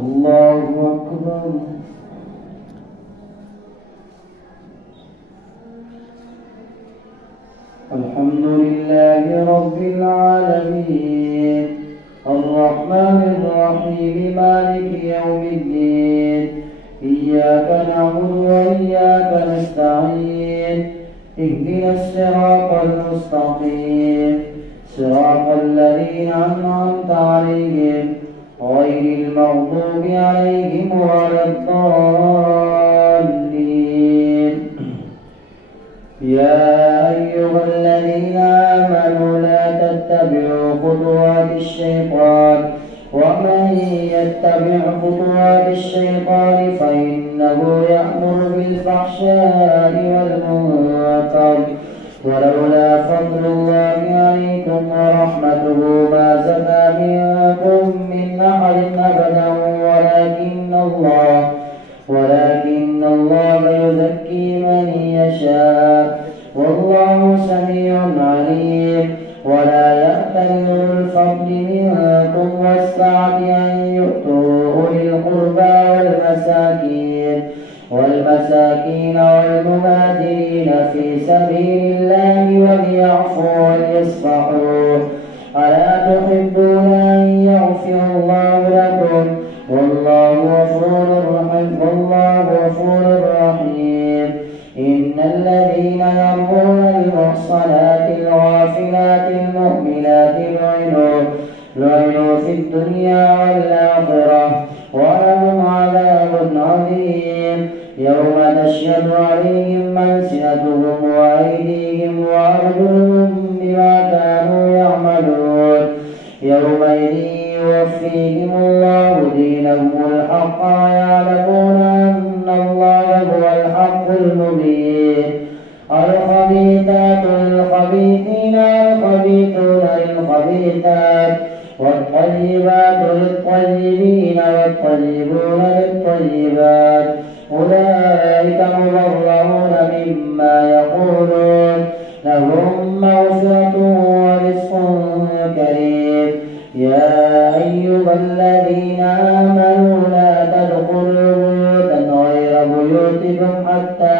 الله أكبر. الحمد لله رب العالمين الرحمن الرحيم مالك يوم الدين إياك نعبد وإياك نستعين اهدنا الصراط المستقيم صراط الذين أنعمت عليهم غير المغضوب عليهم ولا الضالين. يا أيها الذين آمنوا لا تتبعوا خطوات الشيطان ومن يتبع خطوات الشيطان فإنه يأمر بالفحشاء والمنكر ولولا فضل الله عليكم ورحمته ما زكى منكم من أحد أبدا ولكن الله يزكي من يشاء والله سميع عليم. ولا يأتل أولو الفضل منكم والسعة أن يؤتوا أولي القربى والمساكين والمهاجرين في سبيل الله وليعفوا وليصفحوا ألا تحبون أن يغفر الله لكم والله غفور رحيم. إن الذين يرمون المحصنات الغافلات المؤمنات لعنوا في الدنيا والآخرة ولهم عذاب عظيم. يوم تشهد عليهم ألسنتهم وأيديهم وأرجلهم بما كانوا يعملون يومئذ يوفيهم الله دينهم الحق ويعلمون أن الله هو الحق المبين. الخبيثات للخبيثين والخبيثون للخبيثات والطيبات للطيبين والطيبون للطيبات أولئك مبرؤون مما يقولون لهم مغفرة ورزق كريم. يا أيها الذين آمنوا لا تدخلوا بيوتا غير بيوتكم حتى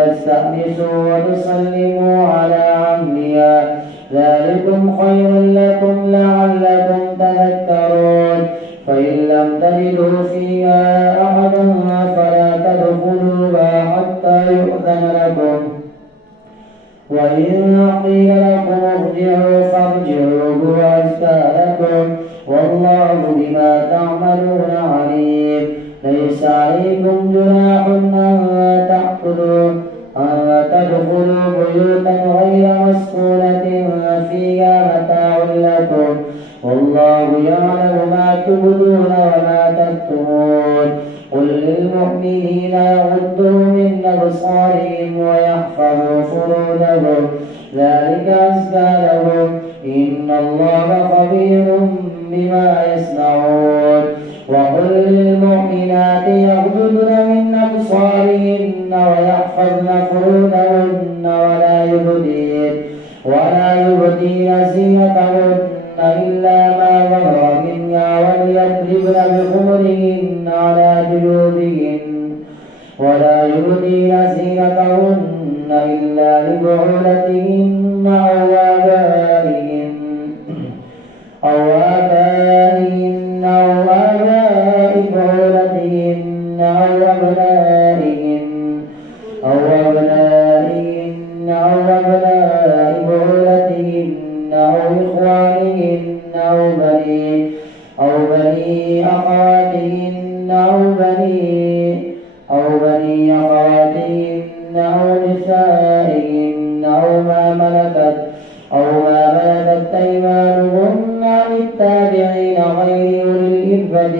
تستأنسوا وتسلموا على أهلها ذلكم خير لكم لعلكم تذكرون. فإن لم تجدوا فيها أحدا فلا تدخلوها حتى يؤذن لكم وإن قيل لكم ارجعوا فارجعوا هو أزكى لكم والله بما تعملون عليم. ليس عليكم جناح أن تدخلوا بيوتا غير مسكونة فيها متاع لكم والله يعلم ما تبدون وما تكتمون. قل للمؤمنين يغضوا من أبصارهم ويحفظوا فروجهم ذلك أزكى لهم إن الله خبير بما يصنعون. وقل للمؤمنات يغضضن من أبصارهن ويحفظن فروجهن ولا يبدين زينتهن إلا ما ظهر منها وليضربن بخمرهن على جيوبهن ولا يبدين زينتهن إلا لبعولتهن أو آبائهن أو آباء بعولتهن أو أبنائهن أو أبناء بعولتهن أو إخوانهن أو بني أخواتهن أو بني أخواتهن أو نسائهن أو ما ملكت أيمانهن للتابعين غير أولي الإربة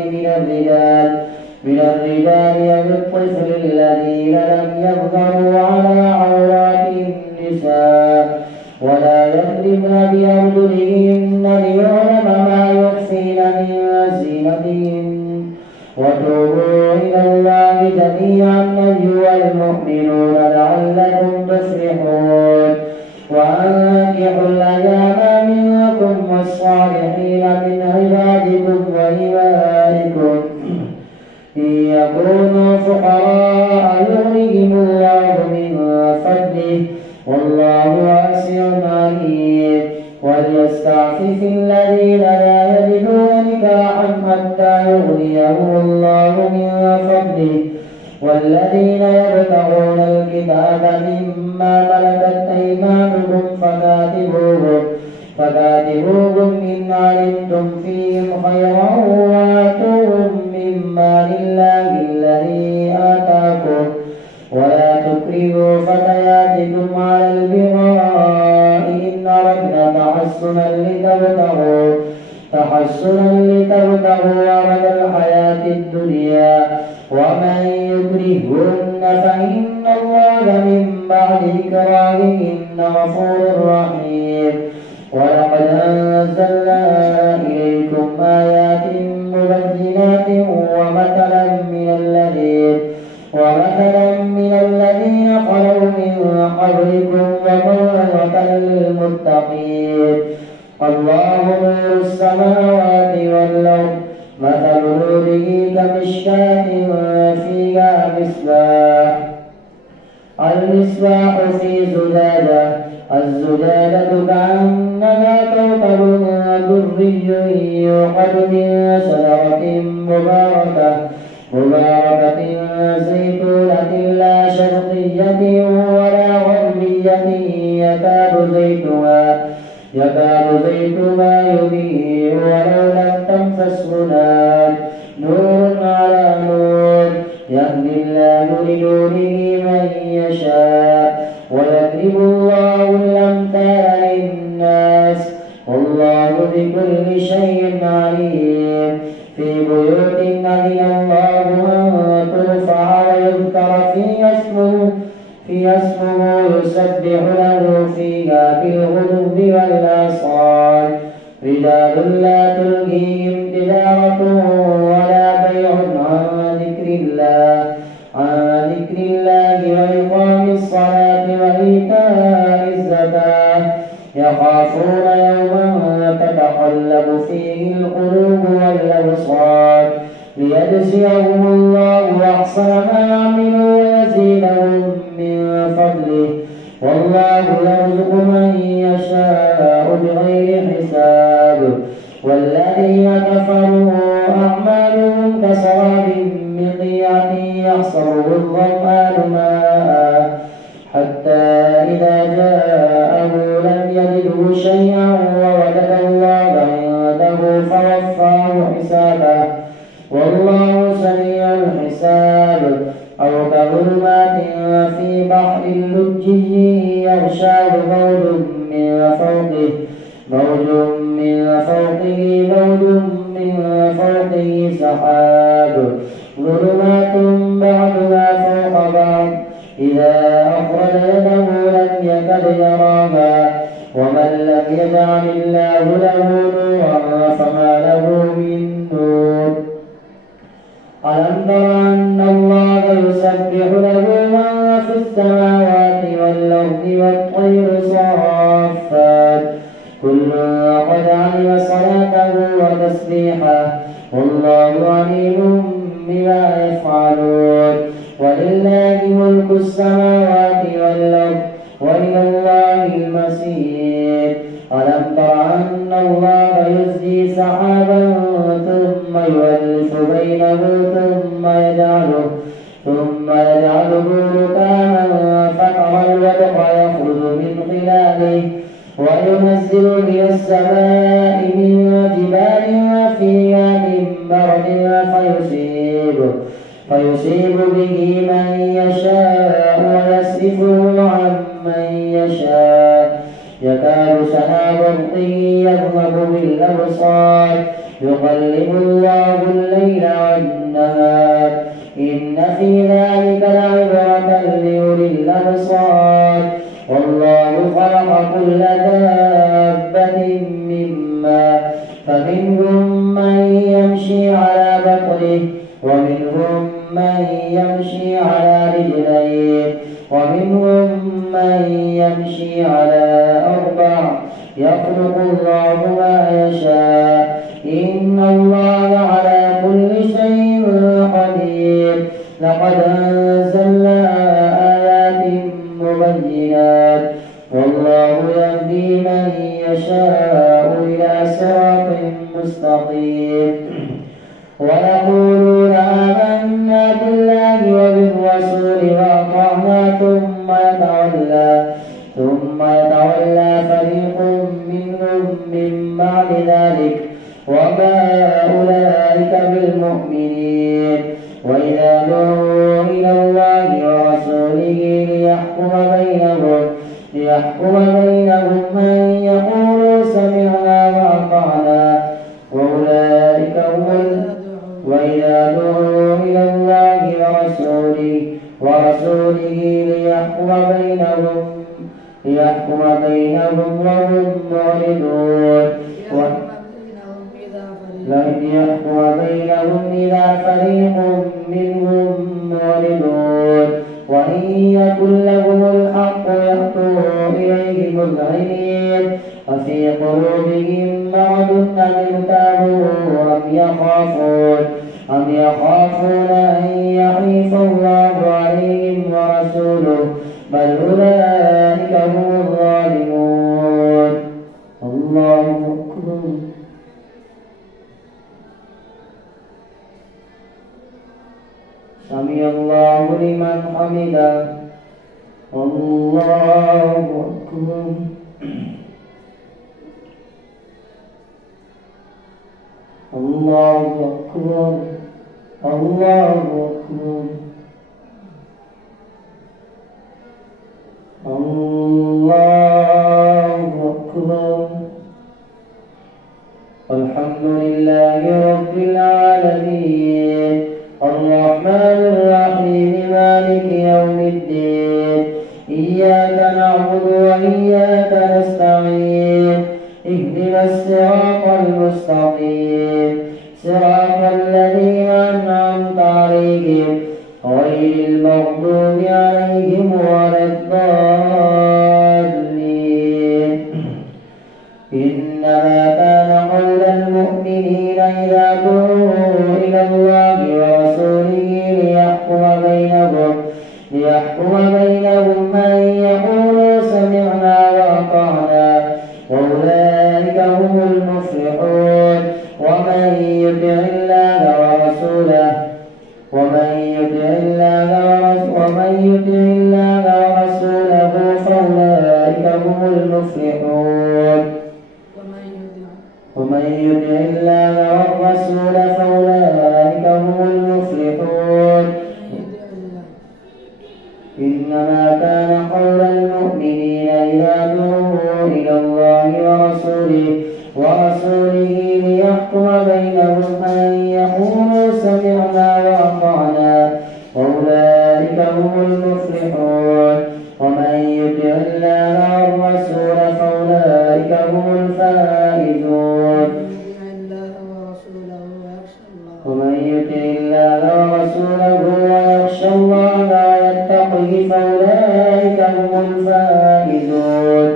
من الرجال أو الطفل الذين لم يظهروا على عورات النساء ولا يضربن بأرجلهن ليعلم ما يخفين من زينتهن. وتوبوا إلى الله جميعا أيها المؤمنون لعلكم تفلحون. وأنكحوا الأيام منكم والصالحين من عبادكم وليستعفف الذين لا يجدون نكاحا حتى يغنيهم الله من فضله والذين يبتغون الكتاب مما ملكت أيمانكم فكاتبوهم إن علمتم فيهم خيرا وآتوهم مما لله الذي آتاكم ولا تكرهوا فتياتكم على البغاء إن أردنا تحسنا لتبتغوا عرض الحياة الدنيا ومن يكرهن فإن الله من بعد إكراههن غفور رحيم ولقد أنزلنا إليكم آيات مبينات ومثلا من الذين خلوا من قبلكم وموعظة للمتقين الله نور السماوات والأرض مثل نوره كمشكاة فيها المصباح في زجاجة الزجاجة كأنها كوكب دري يوقد من شجرة مباركة زيتونة لا شرقية ولا غربية يكاد زيتها يضيء ولو لم تمسسه نار نور على نور يهدي الله لنوره من يشاء ويضرب الله الأمثال للناس والله بكل شيء عليم في بيوت أذن الله أن ترفع ويذكر فيها اسمه يسبح له فيها بالغدو والآصال رجال لا تلهيهم تجارة ولا بيع عن ذكر الله وإقام الصلاة وإيتاء الزكاة يخافون يوما تتقلب فيه القلوب والأبصار ليجزيهم الله أحسن ما عملوا ويزيدهم من فضله والله يرزق من يشاء بغير حساب والذين كفروا أعمالهم كسراب بقيعة يحسبه الظمآن ماء حتى إذا جاءه لم يجده شيئا ووجد الله عنده فوفاه حسابه والله سريع الحساب أو كظلمات في بحر لجي يغشاه موج من فوقه سحاب ظلمات بعضها فوق بعض إذا أخرج يده لم يكد يراها ومن لم يجعل الله له نورا فما له من نور ألم تر أن الله يسبح له من في السماوات والأرض والطير صافات كل قد علم صلاته وتسبيحه والله عليم بما يفعلون ولله ملك السماوات والأرض وإلى الله المصير ألم تر أن الله يزجي سحابا ثم يؤلف بينه ثم يجعله ركاما فترى الودق يخرج من خلاله وينزل من السماء من جبال فيها من برد فيصيب به من يشاء ويصرفه عن من يشاء يكاد سنا برقه يذهب بالأبصار يقلب الله الليل والنهار إن في ذلك لعبرة لأولي الأبصار والله خلق كل دابة مما فمنهم من يمشي على بطنه ومنهم من يمشي على رجلين ومنهم من يمشي على أربع يخلق الله ما يشاء إن الله على كل شيء قدير لقد أنزلنا آيات مبينات والله يهدي من يشاء إلى صراط مستقيم ويقولون آمنا بالله وبالرسول وأطعنا ثم يتولى فريق منهم من بعد ذلك وما أولئك بالمؤمنين وإذا دعوا إلى الله ورسوله ليحكم بينهم أن يقولوا سمعنا وأطعنا وإذا دعوا إلى الله ورسوله ليحكم بينهم وهم معرضون ليحكم بينهم إذا فريق منهم معرضون وإن يكن لهم الحق يأتوا إليه مذعنين وفي قلوبهم مرض أم ارتابوا أم يخافون أن يحيف الله عليهم ورسوله بل أولئك هم الظالمون. الله أكبر. سمع الله لمن حمده. الله أكبر. الله أكبر. الله أكبر. الله أكبر. الحمد لله رب العالمين الرحمن الرحيم مالك يوم الدين إياك نعبد وإياك نستعين اهدنا الصراط المستقيم صراط الذين أنعمت عليهم غير المغضوب عليهم ولا الضالين. إنما كان قول المؤمنين إذا دعوا إلى الله ورسوله ليحكم بينهم أن يقولوا سمعنا وأطعنا وأولئك هم المفلحون. ومن يطع الله ورسوله فأولئك هم المفلحون. إنما كان قول المؤمنين إذا دعوا إلى الله ورسوله ليحكم بينهم أن يقولوا سمعنا وأطعنا وأولئك هم المفلحون. ومن يطع الله والرسول فأولئك هم الفائزون. ومن يطع الله ورسوله ويخشى الله ويتقه فأولئك هم الفائزون.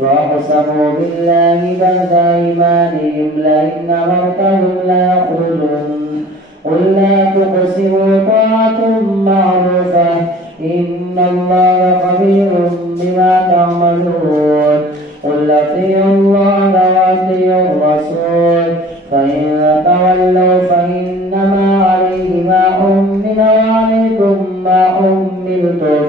وأقسموا بالله جهد أيمانهم لئن أمرتهم ليخرجن قل لا تقسموا طاعة معروفة إن الله خبير بما تعملون. قل أطيعوا الله وأطيعوا الرسول فإن تولوا فإنما عليه ما حمل وعليكم ما حملتم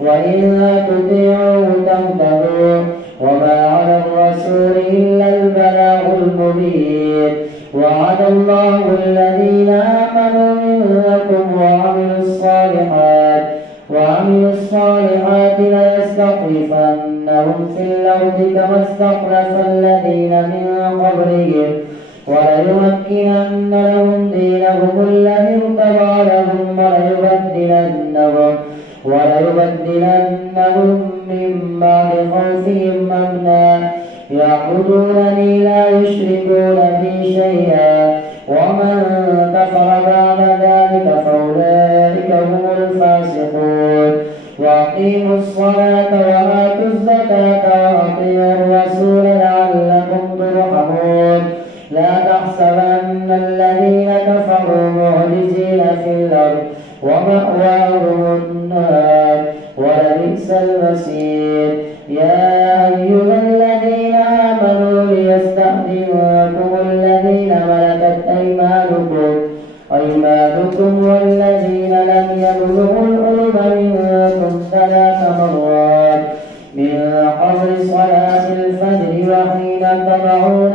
وإن تطيعوا تهتدوا وما على الرسول إلا البلاغ المبين. وعد الله الذين آمنوا منكم وعملوا الصالحات ليستخلفنهم في الأرض كما استخلف الذين من قبلهم وليمكنن لهم دينهم الذي ارتضى لهم وليبدلنهم من بعد خوفهم أمنا يعبدونني لا يشركون بي شيئا ومن كفر بعد ذلك فأولئك هم الفاسقون. وأقيموا الصلاة وآتوا الزكاة وأطيعوا الرسول لعلكم ترحمون. لا تحسبن الذين كفروا معجزين في الأرض ومأواهم النار ولبئس المصير. يا أيها الذين آمنوا تضاعون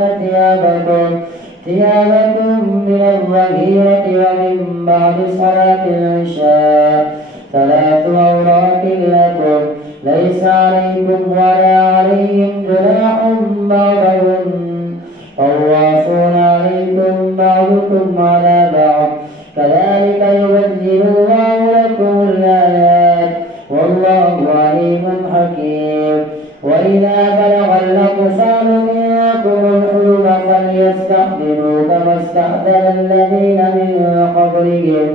ثيابكم من الظهيرة ومن بعد صلاة العشاء 3 عورات لكم ليس عليكم ولا عليهم جناح بعضهن طوافون عليكم بعضكم على بعض كذلك يبين الله لكم الآيات والله عليم حكيم. وإذا بلغ الأطفال منكم الحلم فليستأذنوا كما استأذن الذين من قبلهم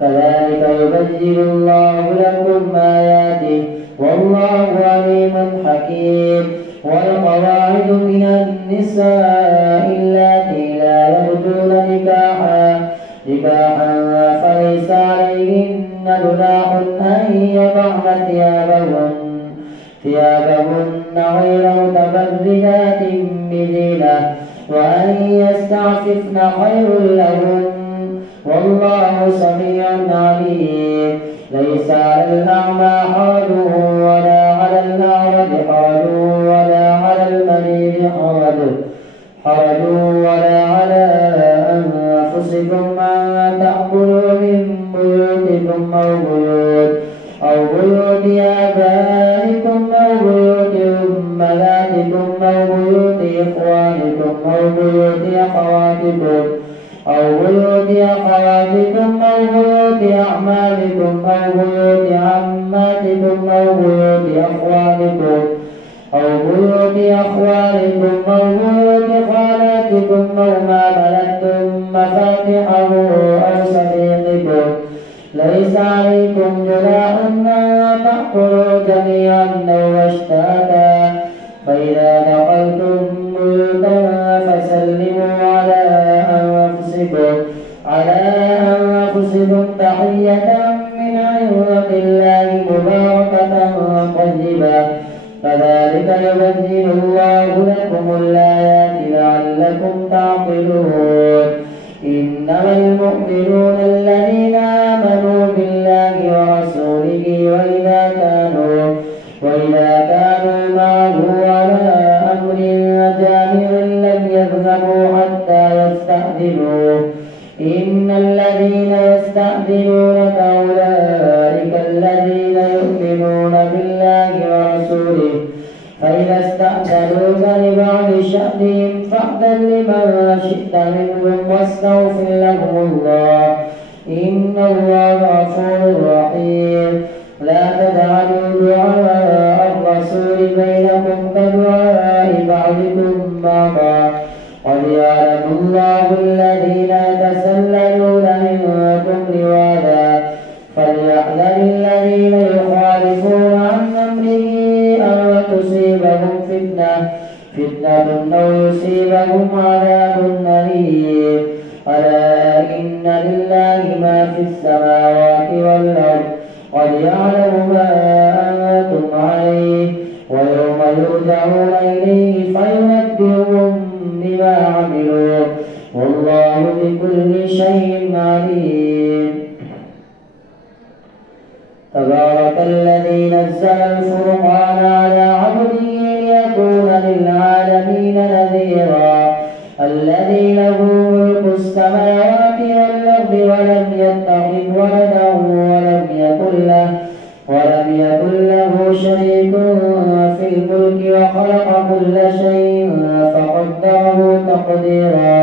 كذلك يبين الله لكم آياته والله عليم حكيم. والقواعد من النساء اللاتي لا يرجون نكاحا فليس عليهن جناح أن يضعن ثيابهن غير متبرجات بزينة وأن يستعففن خير لهن والله سميع عليم. ليس على الأعمى حرج ولا على الأعرج حرج ولا على المريض حرج ولا على أنفسكم أن تأكلوا من بيوتكم أو بيوت آبائكم أو بيوت أمهاتكم أو بيوت إخوانكم أو بيوت أخواتكم أو بيوت أعمامكم أو بيوت عماتكم أو بيوت أخوالكم أو بيوت خالاتكم أو ما ملكتم مفاتحه أو صديقكم ليس عليكم جناح أن تأكلوا جميعا أو أشتاتا فإذا دخلتم بيوتا فسلموا على أنفسكم تحية من عند الله مباركة طيبة كذلك يبين الله لكم الآيات لعلكم تعقلون. إنما المؤمنون الذين آمنوا بالله ورسوله وإذا كانوا معه على أمر جامع لم يذهبوا حتى يستأذنوه إن الذين يستأذنونك أولئك الذين يؤمنون بالله ورسوله فإذا استأذنوك لبعض شأنهم فأذن لمن شئت منهم واستغفر لهم الله إن الله غفور رحيم. لا تجعلوا دعاء الرسول بينكم كدعاء بعضكم بعضا قد يعلم الله الذين يتسللون منكم لواذا فليحذر الذين يخالفون عن أمره أن تصيبهم فتنة أو يصيبهم عذاب أليم. ألا إن لله ما في السماوات والأرض قد يعلم ما أنتم عليه ويوم يرجعون إليه فينبئهم بما عملوا والله بكل شيء عليم. تبارك الذي نزل الفرقان على عبده ليكون للعالمين نذيرا الذي له ملك السماوات والأرض ولم يتخذ ولدا ولم يكن له شريك في الملك وخلق كل شيء فقدره تقديرا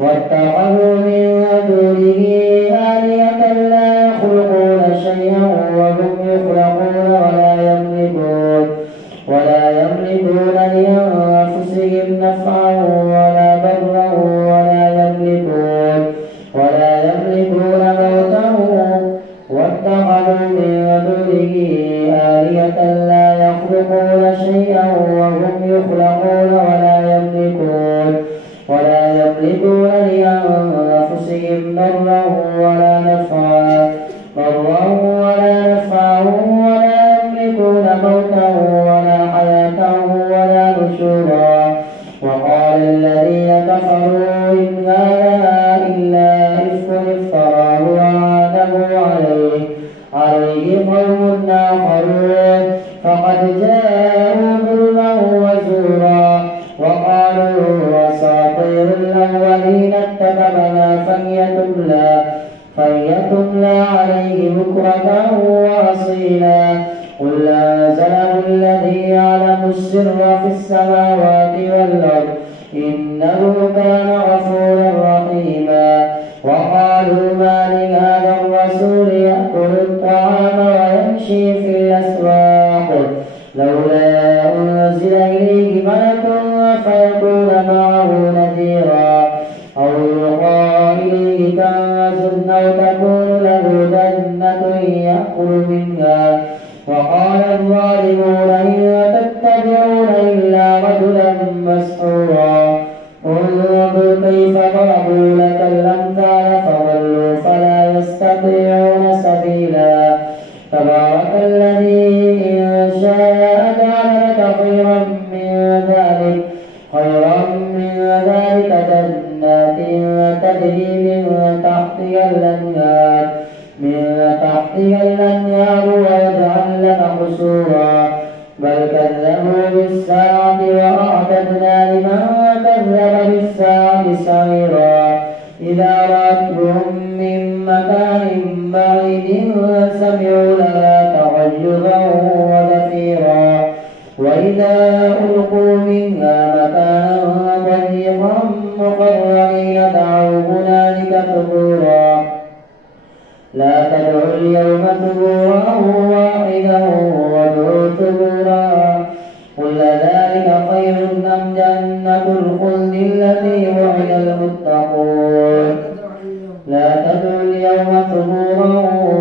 واتخذوا من دونه آلهة لا يخلقون شيئا وهم يخلقون ولا يملكون لأنفسهم نفعا ولا ضرا ولا يملكون موتا واتخذوا من دونه آلهة لا يخلقون شيئا وهم يخلقون ولا يملكون لأنفسهم ضرا ولا نفعا ولا يملكون موتا ولا حياة ولا نشورا. وقال الذين كفروا إن هذا إلا إفك افتراه وأعانه عليه قوم آخرون فقد جاءوا ظلما وزورا. إنه كان غفورا رحيما. وقالوا ما لهذا الرسول يأكل الطعام ويمشي في الأسواق لولا أنزل إليه ملك فيكون معه نذيرا أو يلقى إليه كنز أو تكون له جنة يأكل منها. وقال الظالمون إن تتبعون إلا رجلا مسحورا. انظر كيف ضربوا لك الأمثال فضلوا فلا يستطيعون سبيلا. تبارك الذي إن شاء جعل لك خيرا من ذلك جنات تجري من تحتها الأنهار ويجعل لك قصورا. بل كذبوا بالساعة وأعتدنا لمن كذب بالساعة سعيرا. إذا رأتهم من مكان بعيد سمعوا لها تغيظا وزفيرا. وإذا ألقوا منها مكانا ضيقا مقرنين دعوا هنالك ثبورا. لا تدعوا اليوم ثبورا واحدا وادعوا ثبورا. قل ذلك خير أم جنة الخلد التي وعد المتقون. لا تدعوا اليوم ثبورا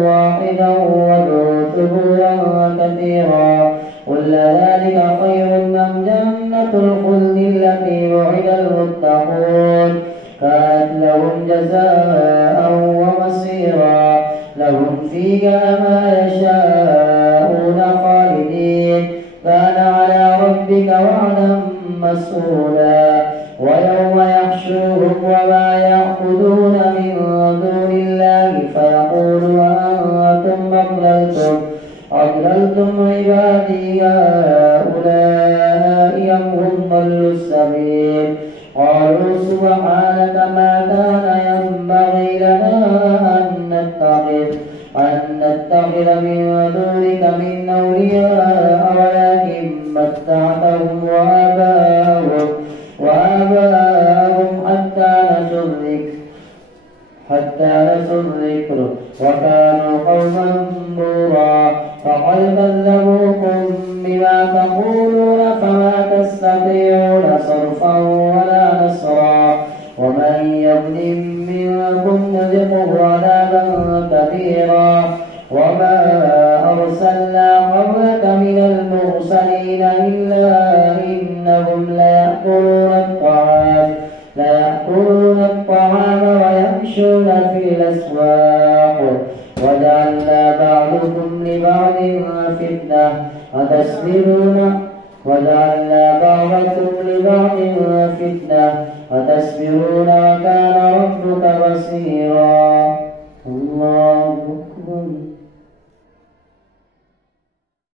واحدا وادعوا ثبورا كثيرا. قل ذلك خير أم جنة الخلد التي وعد المتقون كانت لهم جزاء ومصيرا. لهم فيها ما يشاءون خالدين كان على ربك وعدا مسئولا. ويوم يحشرهم وما يعبدون من دون الله فيقول أنتم أضللتم عبادي هؤلاء أم هم ضلوا السبيل. قالوا سبحانك ما كان ينبغي لنا أن نتخذ من دونك من أولياء ولكن متعتهم وآباءهم حتى نسوا الذكر وكانوا قوما بورا. فقد كذبوكم بما تقولون فما تستطيعون صرفا ولا نصرا. ومن يظلم منكم نذقه عذابا كبيرا. وما أرسلنا قبلك من المرسلين إلا إنهم ليأكلون الطعام ويمشون في الأسواق. وجعلنا بعضكم لبعض فتنة أتصبرون وكان ربك بصيرا. الله أكبر.